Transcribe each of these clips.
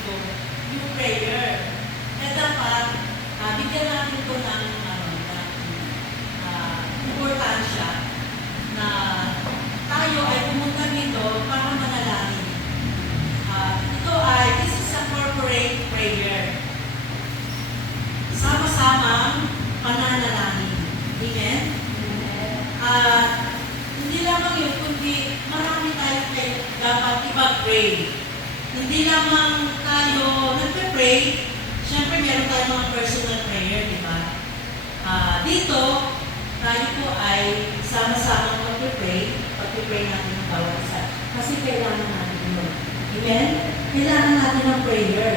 ito yung prayer. Kaya dapat, bigyan natin ito ng importansya na tayo ay pumunta dito para manalangin. This is a corporate prayer. Sama-samang pananalangin. Amen? Hindi lamang yun, kundi marami tayo dapat ipag-pray. Hindi lamang tayo nagpe-pray, syempre meron tayo mga personal prayer, di ba? Dito, tayo po ay sama-samang magpe-pray, pag-pray natin ng bawat isa. Kasi kailangan natin yun. Amen? Kailangan natin ng prayer.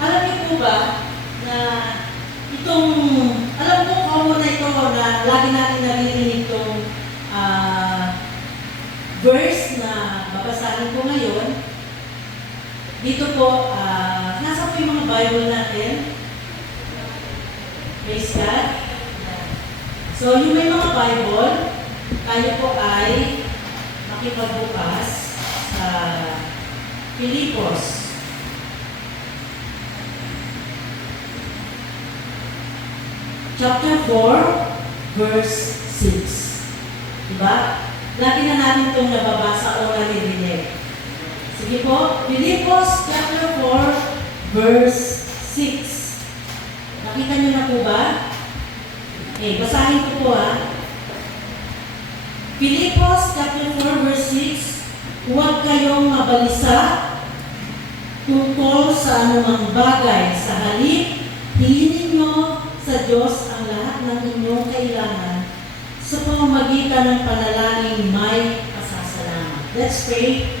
Alam niyo po ba na alam ko common na ito na lagi natin naririnig itong verse na babasahin ko ngayon. Dito po, nasa po yung mga Bible natin. Praise God. So, yung may mga Bible, tayo po ay makipagbukas sa Filipos. Chapter 4, verse 6. Diba? Lagi na natin itong nababasa o naririnig. Sige po, Filipos chapter 4, verse 6. Nakita niyo na po ba? Basahin ko po Filipos chapter 4, verse 6. Huwag kayong mabalisa tungkol sa anumang bagay. Sa halip, hilingin nyo sa Diyos ang lahat ng inyong kailangan sa pamamagitan ng panalangin may pasasalamat. Let's pray.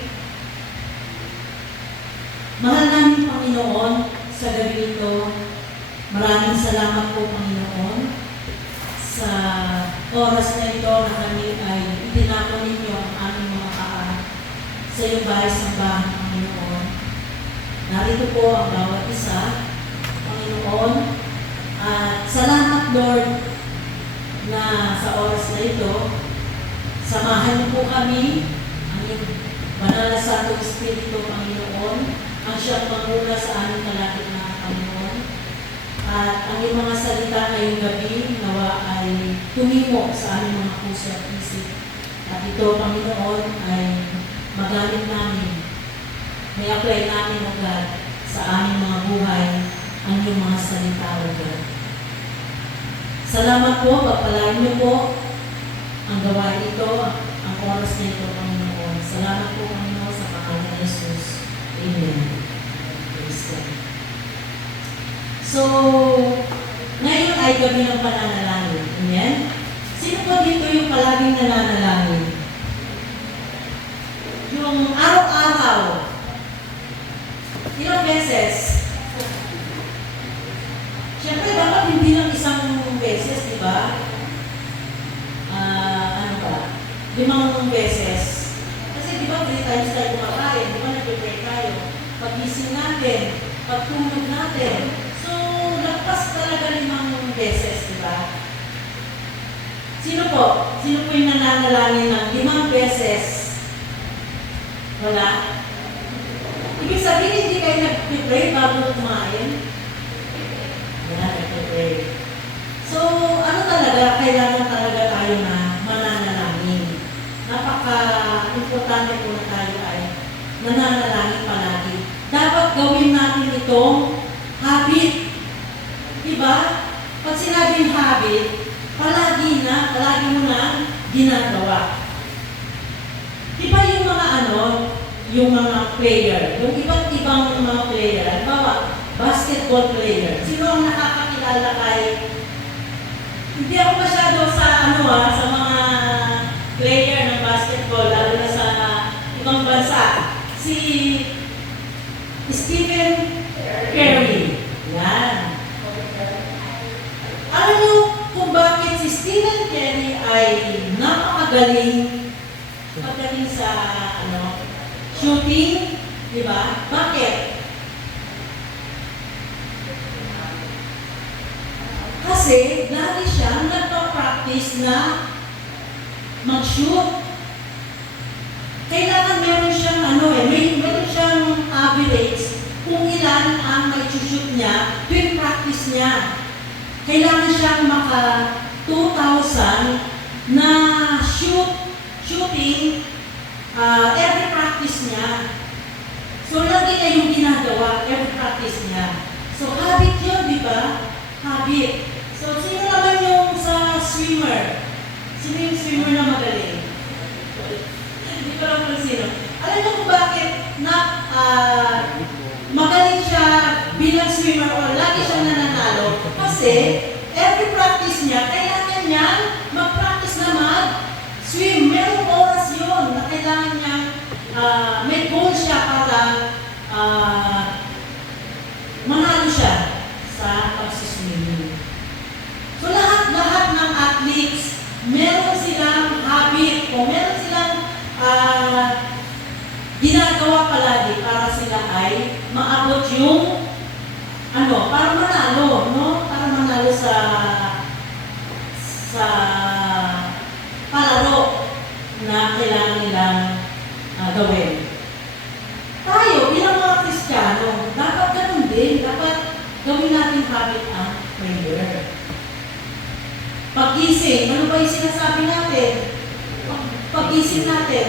Mahal namin Panginoon sa gabi ito. Maraming salamat po Panginoon sa oras na ito na kami ay itinako ninyo ang aming mga paa sa iyong bahay-sambahan Panginoon. Narito po ang bawat isa, Panginoon. At salamat Lord na sa oras na ito, samahan niyo po kami, ang banal na Santo Espiritu, Panginoon, ang siyang panguna sa aming kalapit na Panginoon. At ang iyong mga salita ngayong gabi, nawa ay tumimo sa aming mga puso at isip. At ito, Panginoon, ay magamit namin, may apply namin, O God, sa aming mga buhay, ang iyong mga salita, O God. Salamat po, pagpalain niyo po ang gawain ito, ang oras na ito, Panginoon. Salamat po, Panginoon, sa pangalan ni Jesus. Amen. Praise God. So, ngayon ay gabi ng pananalangin. Amen? Sino po dito yung palaging nananalangin? Yung araw-araw, ilang beses? Siyempre, dapat hindi lang isang beses, di ba? 5 beses. Kasi di ba, 3 times tayo kumakain, di ba, nag-pray tayo. Pag-gising natin, pag-tulog natin. So, lagpas talaga 5 beses, di ba? Sino po? Sino po yung nananalangin ng 5 beses? Wala? Ibig sabihin, hindi kayo nag-pray bago kumain? Wala, nag-pray. So, ano talaga, kailangan talaga tayo na mananalangin. Napaka-importante po na tayo ay nananalangin palagi. Dapat gawin natin itong habit. Diba? Pag sinabing habit, palagi mo na ginagawa. Diba yung mga yung mga player, yung iba't ibang mga player, halimbawa, basketball player. Sino ang nakakakilala kay hindi ako masyado sa sa mga player ng basketball, lalo na sa ibang bansa. Si Stephen Curry. Yan. Alam niyo kung bakit si Stephen Curry ay napakagaling pagdating sa shooting, di ba? Bakit? Kasi lagi siyang nagpa-practice na mag-shoot. Kailangan meron siyang meron siyang average kung siyang maka 2,000 na shooting every practice niya. So, lagi niya yung ginagawa, every practice niya. So, habit yun, di ba? Habit. So, sino naman yung sa swimmer? Sino yung swimmer na magaling? Hindi ko lang kung sino. Alam niyo kung bakit magaling siya bilang swimmer o lagi siyang nananalo? Kasi, every practice niya, kailangan niya mag-practice na mag-swim. Merong oras yun na kailangan niya may goal siya para manalo siya sa pag-swimming. So lahat ng athletes, meron silang habit o meron silang ginagawa palagi para sila ay maabot yung para manalo, no? Para manalo sa palaro na kailangan nilang gawin. Tayo, bilang mga Kristiyano, dapat ganun din. Dapat gawin natin habit ang prayer. Pag-gising, ano ba yung sinasabi natin? Pag-gising natin,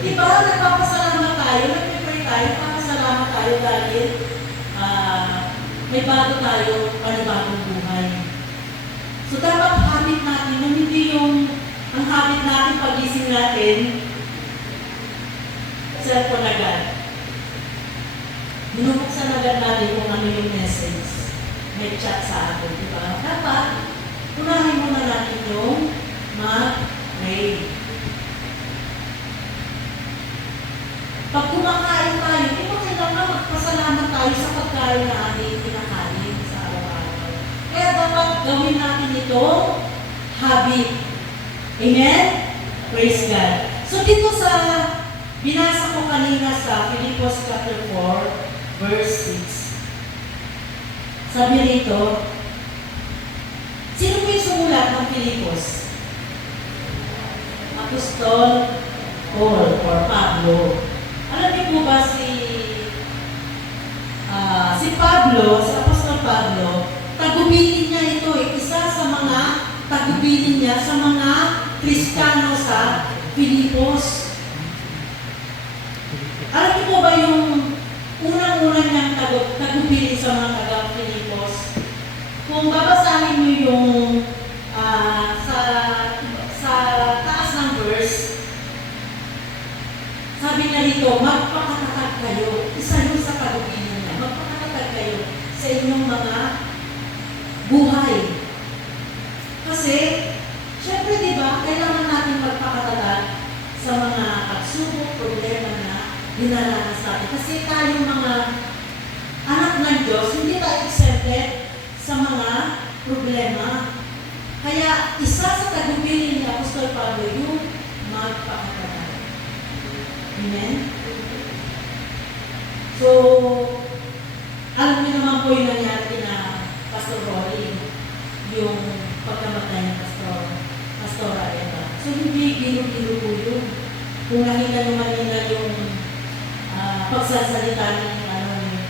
di ba nagpapasalamat tayo, nagpipray tayo, nagpapasalamat tayo dahil may bago tayo, panibagong buhay. So dapat habit natin, nung hindi yung ang habit natin pag-gising natin, cellphone agad. Binubuksan agad natin kung ano yung message. May chat sa atin, di ba? Dapat, unahin muna natin yung mag-pray. Pag kumakain tayo, di ba kailangan magpasalamat tayo sa pagkain na ating kinakain sa araw-araw. Kaya dapat gawin natin itong habit. Amen? Praise God. So dito sa binasa ko kanina sa Filipos chapter 4, verse 6. Sabi rito, sino po yung sumulat ng Filipos? Apostol Paul or Pablo. Alam niyo po ba si Pablo, si Apostol Pablo, tagubilin niya ito isa sa mga tagubilin niya sa mga Kristiyano sa Filipos. Alam niyo po ba yung unang-unang niyang tagubilin sa mga taga-Filipos? Kung babasahin niyo yung sa taas ng verse, sabi niya rito, magpakatatag kayo. Isa yun sa tagubilin niya. Magpakatatag kayo sa inyong mga buhay. Kasi, syempre diba, kailangan natin magpakatatag sa mga pagsubok, problema na dinaranas natin. Kasi tayong mga anak ng Diyos, hindi tayo exempted sa mga problema. Kaya isa sa tagubilin ni Apostol Pablo yung magpakatatag. Amen? So, alam niyo naman po yung nangyari na Pastor Rolly, yung pagkamatay ng Pastora Eva. So, hindi gino-gino po yun. Kung nakita nyo kanina yung pagsasalita ni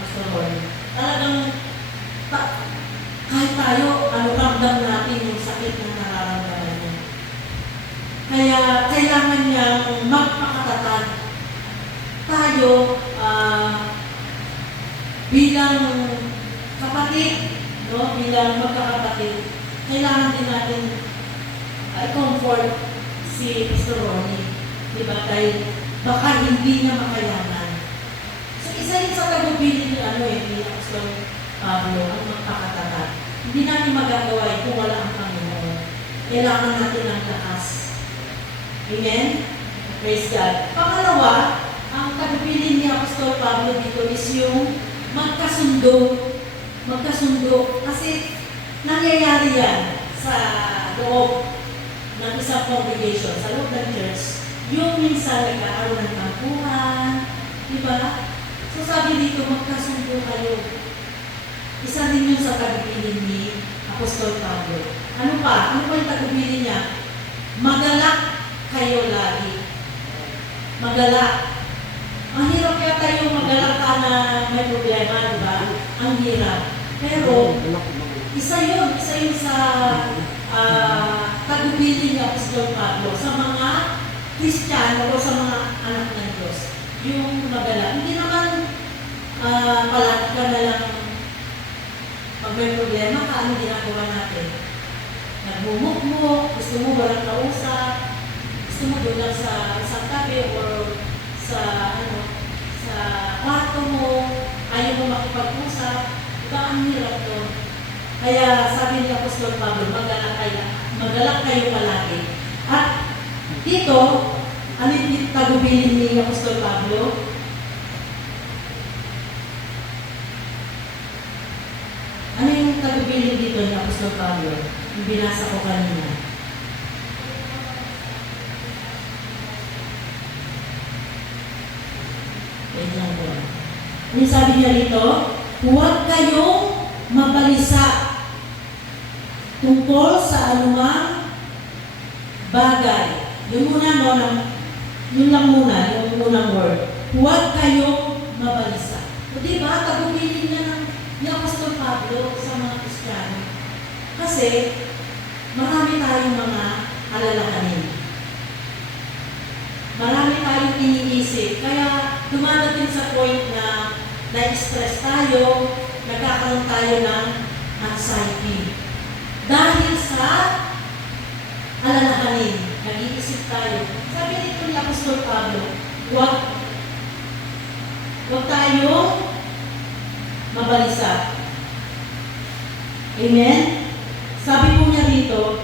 Pastor Rolly, talagang kahit tayo, ramdam natin yung sakit na nararamdaman niya. Kaya, kailangan niyang magpakatatag. Tayo, bilang kapatid, no? Bilang magkakapatid, kailangan din natin i-comfort si Pastor Ronnie. Diba? Dahil baka hindi niya makayanan. So, isa yun sa tagubilin ni Apostol Pablo, ang magpakatatag. Hindi natin magagawa kung wala ang Panginoon. Kailangan natin ng lakas. Amen? Praise God. Pangalawa, ang tagubilin ni Apostol Pablo dito is yung magkasundo. Magkasundo. Kasi nangyayari yan sa loob ng isang congregation, sa loob ng church. Yung minsan nagkakaroon ng tampuhan, diba? So sabi dito, magkasundo kayo. Isa din yun sa tagubilin ni Apostol Pablo. Ano pa? Ano pa yung tagubilin niya? Magalak kayo lagi. Magalak. Ang hirap yata yung magalak ka na may problema, diba? Ang hirap. Pero, Isa yun sa tagubilin ni Apostol Pablo sa mga Kristiyano o sa mga anak ng Diyos. Yung magala. Hindi naman palagi ka na lang pag may problema ka, ano ginagawa natin? Nagmumukmuk, gusto mo walang kausap, gusto mo doon lang sa isang tabi or sa kwarto mo, ayaw mo makipag-usap, diba ang hirap doon? Kaya sabi ni Apostol Pablo, magalak kayo palagi. At dito, ano yung tagubilin ni Apostol Pablo? Ano yung tagubilin dito ni Apostol Pablo? Yung binasa ko kanina. Wait lang po. Ano sabi niya rito? Huwag kayong mabalisa tungkol sa anumang bagay. Yun lang muna, yung unang word. Huwag kayong mabalisa. O diba, tagubilin niya ni Apostol Pablo sa mga Kristiyano. Kasi, marami tayong mga alalahanin. Marami tayong iniisip. Kaya, dumadating sa point na na-stress tayo, nagkakaroon tayo ng anxiety. Dahil sa alalahanin, nag-iisip tayo. Sabi nito ni Apostol Pablo, huwag tayong mabalisa. Amen? Sabi po niya rito,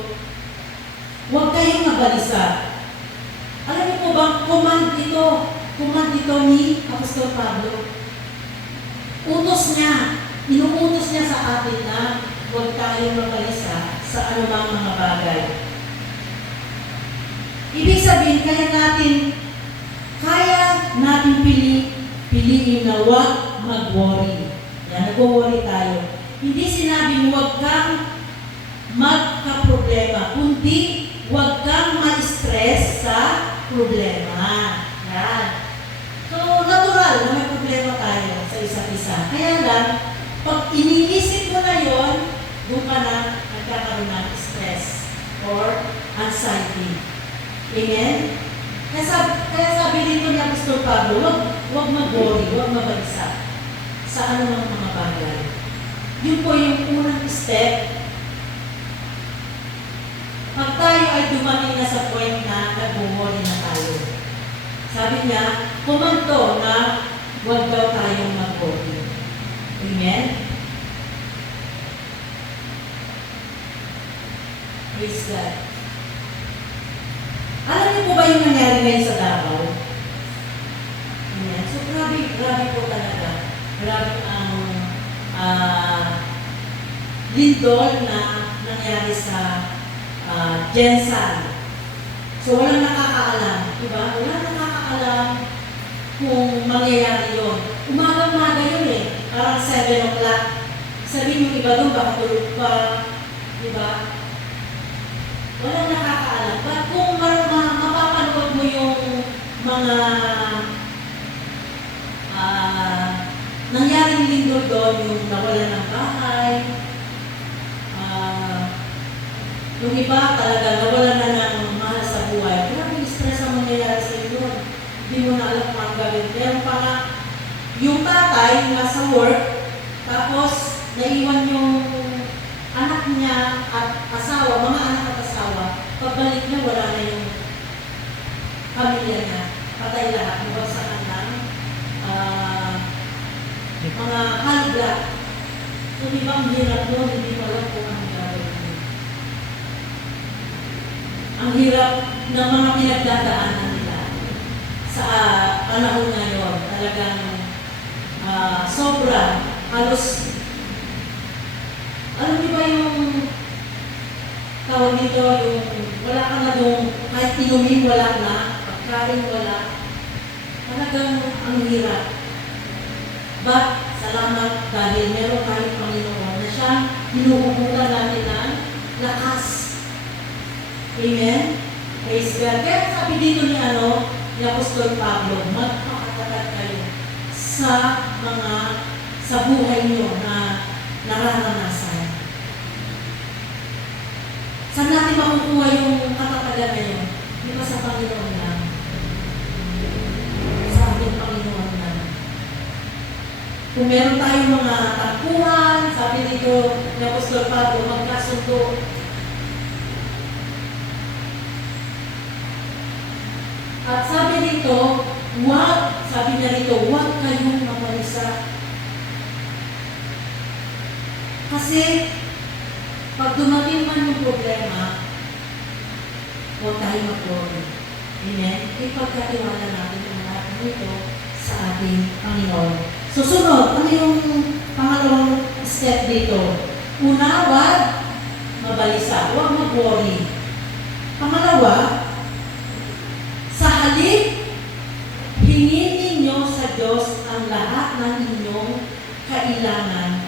huwag kayong mabalisa. Alam niyo po bang command ito ni Apostol Pablo? Inuutos niya sa atin na huwag tayong mabalisa sa anumang mga bagay. Ibig sabihin, kaya natin piliin na huwag mag-worry. Yan, nag-worry tayo. Hindi sinabing huwag kang magka-problema, kundi huwag kang ma-stress sa problema. Yan. So, natural na may problema tayo sa isa't isa. Kaya lang, pag iniisip mo na yon, doon ka na nagkakaroon ng stress or anxiety. Amen? Kaya sabi dito ni Apostol Pablo, huwag mag-worry, huwag mabalisa sa anumang mga bagay. Yun po yung unang step. Pag tayo ay dumating na sa point na nag-worry na tayo. Sabi niya, kumanto na huwag daw tayong mag-worry. Amen? Praise God. Alam niyo po ba yung nangyari ngayon sa Davao? Amen. So, grabe po talaga. Grabe ang lindol na nangyari sa Gensan. So, walang nakakaalam. Diba? Walang nakakaalam kung mangyayari yun. Umaga-umaga yun eh. Parang 7 o'clock. Sabihin yung iba doon, baka tulog pa. Diba? Walang nakakaalam. But kung mapapanood mo yung mga nangyaring lindol doon, yung nawalan ng bahay, yung iba talaga nawalan na ng mahal sa buhay. Grabe stress ang mangyayari sa iyo. Hindi mo na alam kung ang gawin. Meron pa nga, yung tatay nasa work, tapos naiwan yung anak niya at asawa, mga anak at asawa. Pagbalik niya, wala na yung pamilya niya. Patay lahat. Nabagsakan ng mga halga. So, di ba ang hirap doon? Hindi mo alam kung ang gawin mo. Ang hirap ng mga pinagdadaanan nila sa panahon ngayon. Talagang sobra. Halos, alam niyo ba yung tawag dito, yung wala ka na doon, kahit inumin wala na, pagkain wala. Talagang ang hirap. But, salamat dahil meron tayong Panginoon na siyang hinuhubukan natin ng lakas. Amen? Praise God. Kaya sabi dito ni Apostol Pablo, magpakatatag kayo sa buhay niyo na nararanasan. Saan natin makukuha yung katatagan na yun? Di ba sa Panginoon lang? Sa ating Panginoon lang. Kung meron tayong mga takbuhan, sabi dito ni Apostol Pablo, magkasundo. At sabi dito, sabi niya rito, huwag kayong mamalisa. Kasi, pag dumating man yung problema, huwag tayong mag-worry. Amen? Ipagkatiwala natin ang lahat nito sa ating Panginoon. Susunod, ano yung pangalawang step dito? Una, huwag mabalisa. Huwag mag-worry. Pangalawa, sa halip, hingin ninyo sa Diyos ang lahat ng inyong kailangan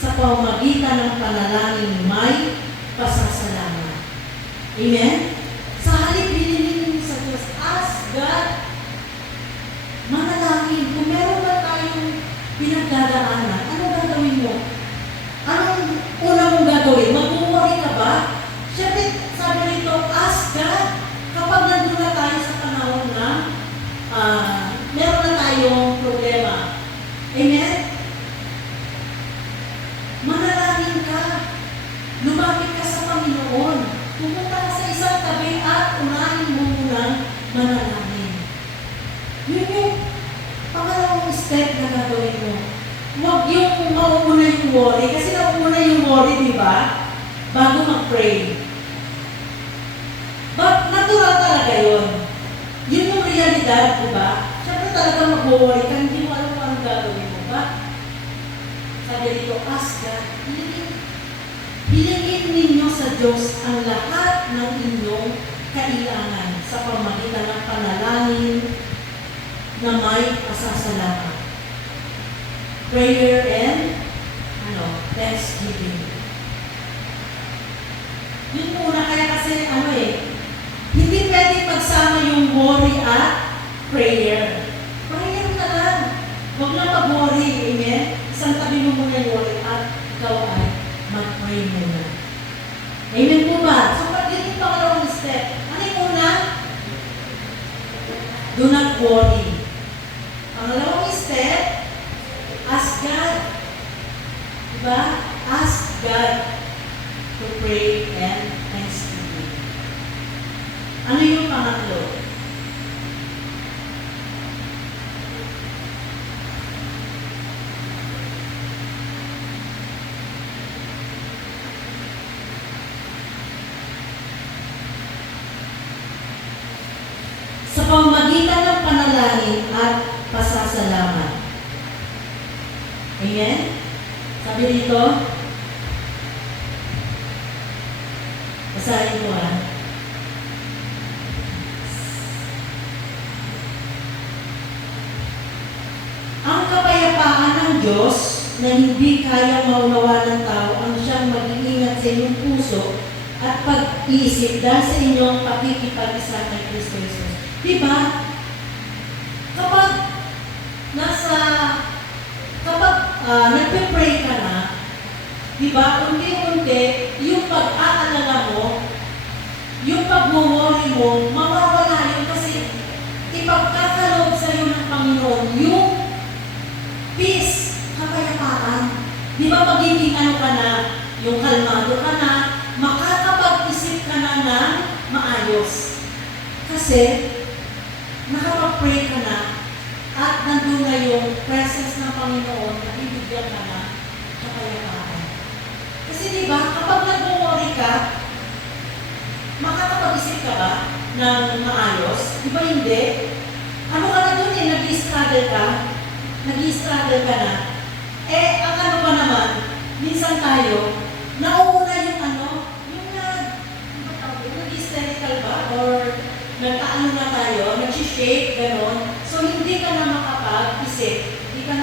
sa pamamagitan ng panalangin may pasasalamat. Amen? Sa halip, hingin ninyo sa Diyos, ask God, manalangin. Kung meron ba tayong pinagdadaanan, ano gagawin mo? Anong una mong gagawin? Mag-worry ka ba? Siyempre, sabi rito, ask God. Kapag nandun na tayo sa panahon na meron na tayong problema. Amen? Manalangin ka. Lumapit ka sa Panginoon. Pumunta ka sa isang tabi at unahin mo munang manalangin. Yun yung pangalawang step na gagawin mo. Huwag yung mauuna yung worry. Kasi nauuna yung worry, di ba? Bago mag-pray. But natural talaga yun. Yun yung realidad, di ba? Siyempre talaga mag-worry ka, hindi mo alam kung anong gagawin mo ba? Sabi dito, ask God, hilingin ninyo sa Diyos ang lahat ng inyong kailangan sa pamamagitan ng panalangin na may pasasalamat. Prayer and thanksgiving. Yun muna, kaya kasi hindi pwede pagsama yung worry at prayer. Prayer na lang. Huwag lang mag-worry, amen? Isang tabi mo muna yung worry at ikaw ay mag-pray muna. Amen po ba? So, pag yun yung pangalawang step, ano yung una? Do not worry. Pangalawang step, ask God. Diba? Ask God to pray and thanksgiving. Ano yung pangatlo? Sa pamamagitan ng panalangin at pasasalamat. Amen? Sabi dito, basahin ko Ang kapayapaan ng Diyos na hindi kayang maunawa ng tao ang siyang mag-iingat sa inyong puso at pag-iisip dahil sa inyong pakikipag-isa kay Kristo Jesus. Diba? Kapag nagpe-pray ka na, diba, unti-unti, yung pag-aalala mo, yung pag-worry mo, mawawala yun kasi ipagkakaloob sa iyo ng Panginoon yung peace, kapayapaan. Di ba magiging ka na, yung kalmado ka na, makakapag-isip ka na ng maayos. Kasi, nakapag-pray ka na, at nandun na yung presence ng Panginoon na bibigyan ka na kapayapaan. Kasi di ba, kapag nag-worry ka, makakapag-isip ka ba ng maayos? Di ba hindi? Ano ka na dun nag-i-struggle ka? Nag-i-struggle ka na? Ang ano pa naman, minsan tayo, nauuna yung nag-hysterical ba? Or nagkaano na tayo, nag-shake, gano'n. So, hindi ka na makapag-isip. Hindi ka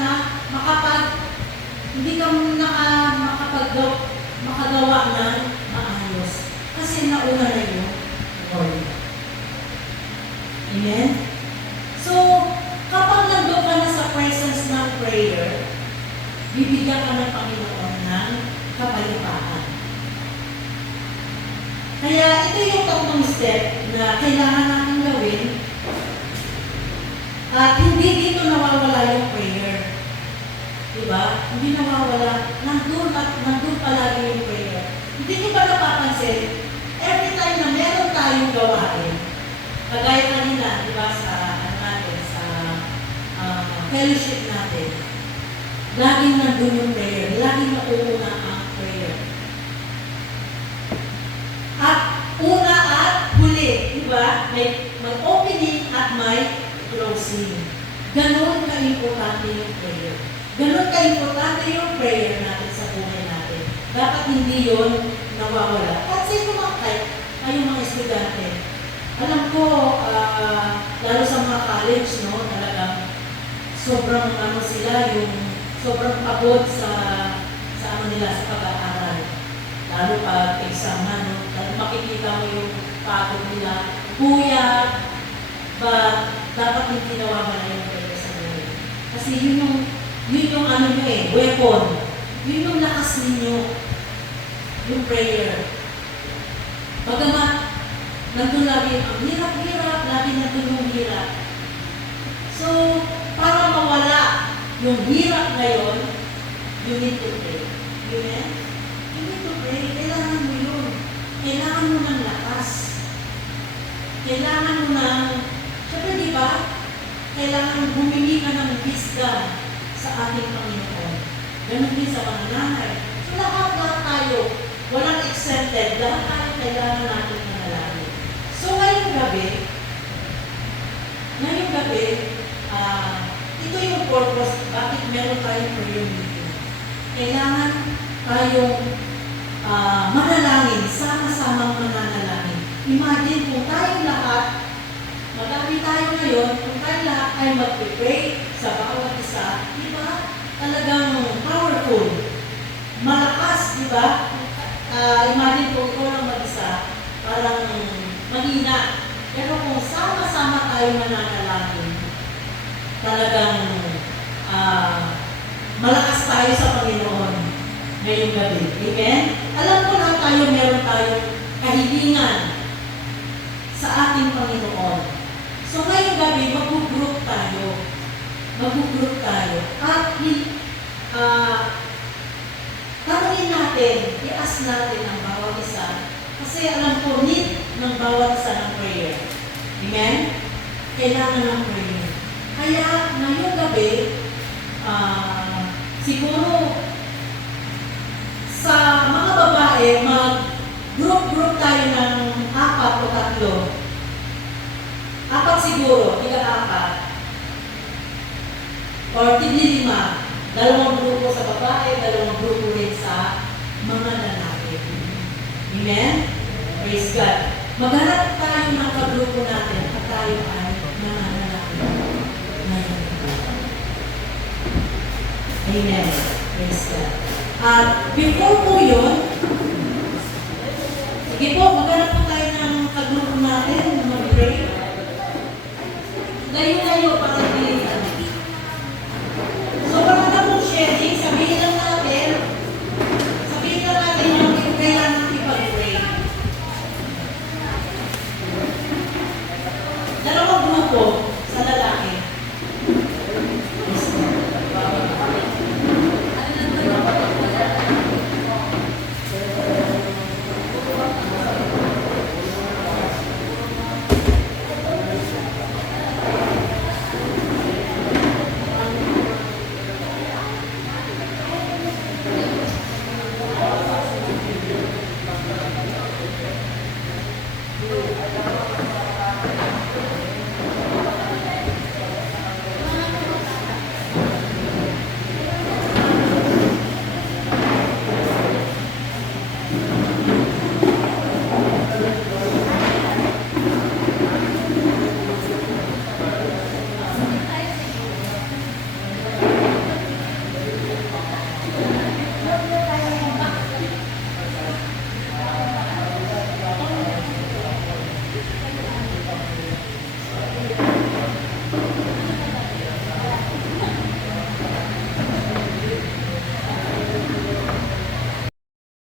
makagawa ng maayos. Kasi nauna na yung worry. Amen? So, kapag nandun ka na sa presence ng prayer, bibigyan ka ng Panginoon ng kapayapaan. Kaya ito yung tatlong step na kailangan natin gawin at hindi dito nawawala yung prayer. Diba? Hindi nawawala. Nandun palagi yung prayer. Hindi nyo ba napapansin? Every time na meron tayong gawain, kagaya kanina, di ba, sa natin, sa fellowship natin, laging nandun yung prayer. Laging nauuna ang prayer. At una at huli, di ba? May opening at may closing. Ganon ka-importante yung prayer. Ganon ka-importante yung prayer natin sa buhay natin. Dapat hindi yun nawawala. At sino kayong mga estudyante, alam ko, lalo sa mga college, no, talagang sobrang sila, yung sobrang pagod sa nila, sa pag-aaral. Lalo pag exam na, no, makikita mo yung pagod nila. Kuya, dapat hindi nawawala yung prayer sa buhay. Kasi yun yung weapon. Yun yung lakas ninyo, yung prayer. Bagamat, nandun lagi ang hirap-hirap, lagi nandun yung hirap. So, para mawala yung hirap ngayon, you need to pray. Amen? You need to pray. Kailangan mo yun. Kailangan mo ng lakas. Kailangan mo ng, syempre di ba? Kailangan humingi ka ng wisdom sa ating Panginoon. Ganun din sa mga nanay. So, lahat tayo, walang exempted, lahat tayo kailangan natin manalangin. So, ngayong gabi, ito yung purpose, bakit meron tayong prayer meeting. Kailangan tayong manalangin, sama-samang mananalangin. Imagine kung tayong lahat, marami tayo ngayon, kung tayong lahat ay mag-pray sa bawat isa, di ba? Talagang powerful. Malakas, di ba? Imagine kung ikaw lang mag-isa, parang mahina. Pero kung sama-sama tayo mananalangin, talagang malakas tayo sa Panginoon ngayong gabi. Amen? Alam ko na meron tayong kahilingan sa ating Panginoon. So ngayong gabi, mag-group tayo. Mag-group tayo. At tanungin natin, i-ask natin ang bawat isa. Kasi alam ko, need ng bawat isa ng prayer. Amen? Kailangan ng prayer. Kaya, ngayong gabi, siguro, sa mga babae, mag-group tayo ng 4 o 3. 4 siguro, 4. Or 5. 2 grupo sa babae, 2 grupo rin sa mga lalaki. Amen? Praise God. Maghanap tayo ng kagrupo natin at tayo ay mga lalaki. Amen. Praise God. At before po yun, sige po, maghanap po tayo ng kagrupo natin na mag-pray. Layo-layo para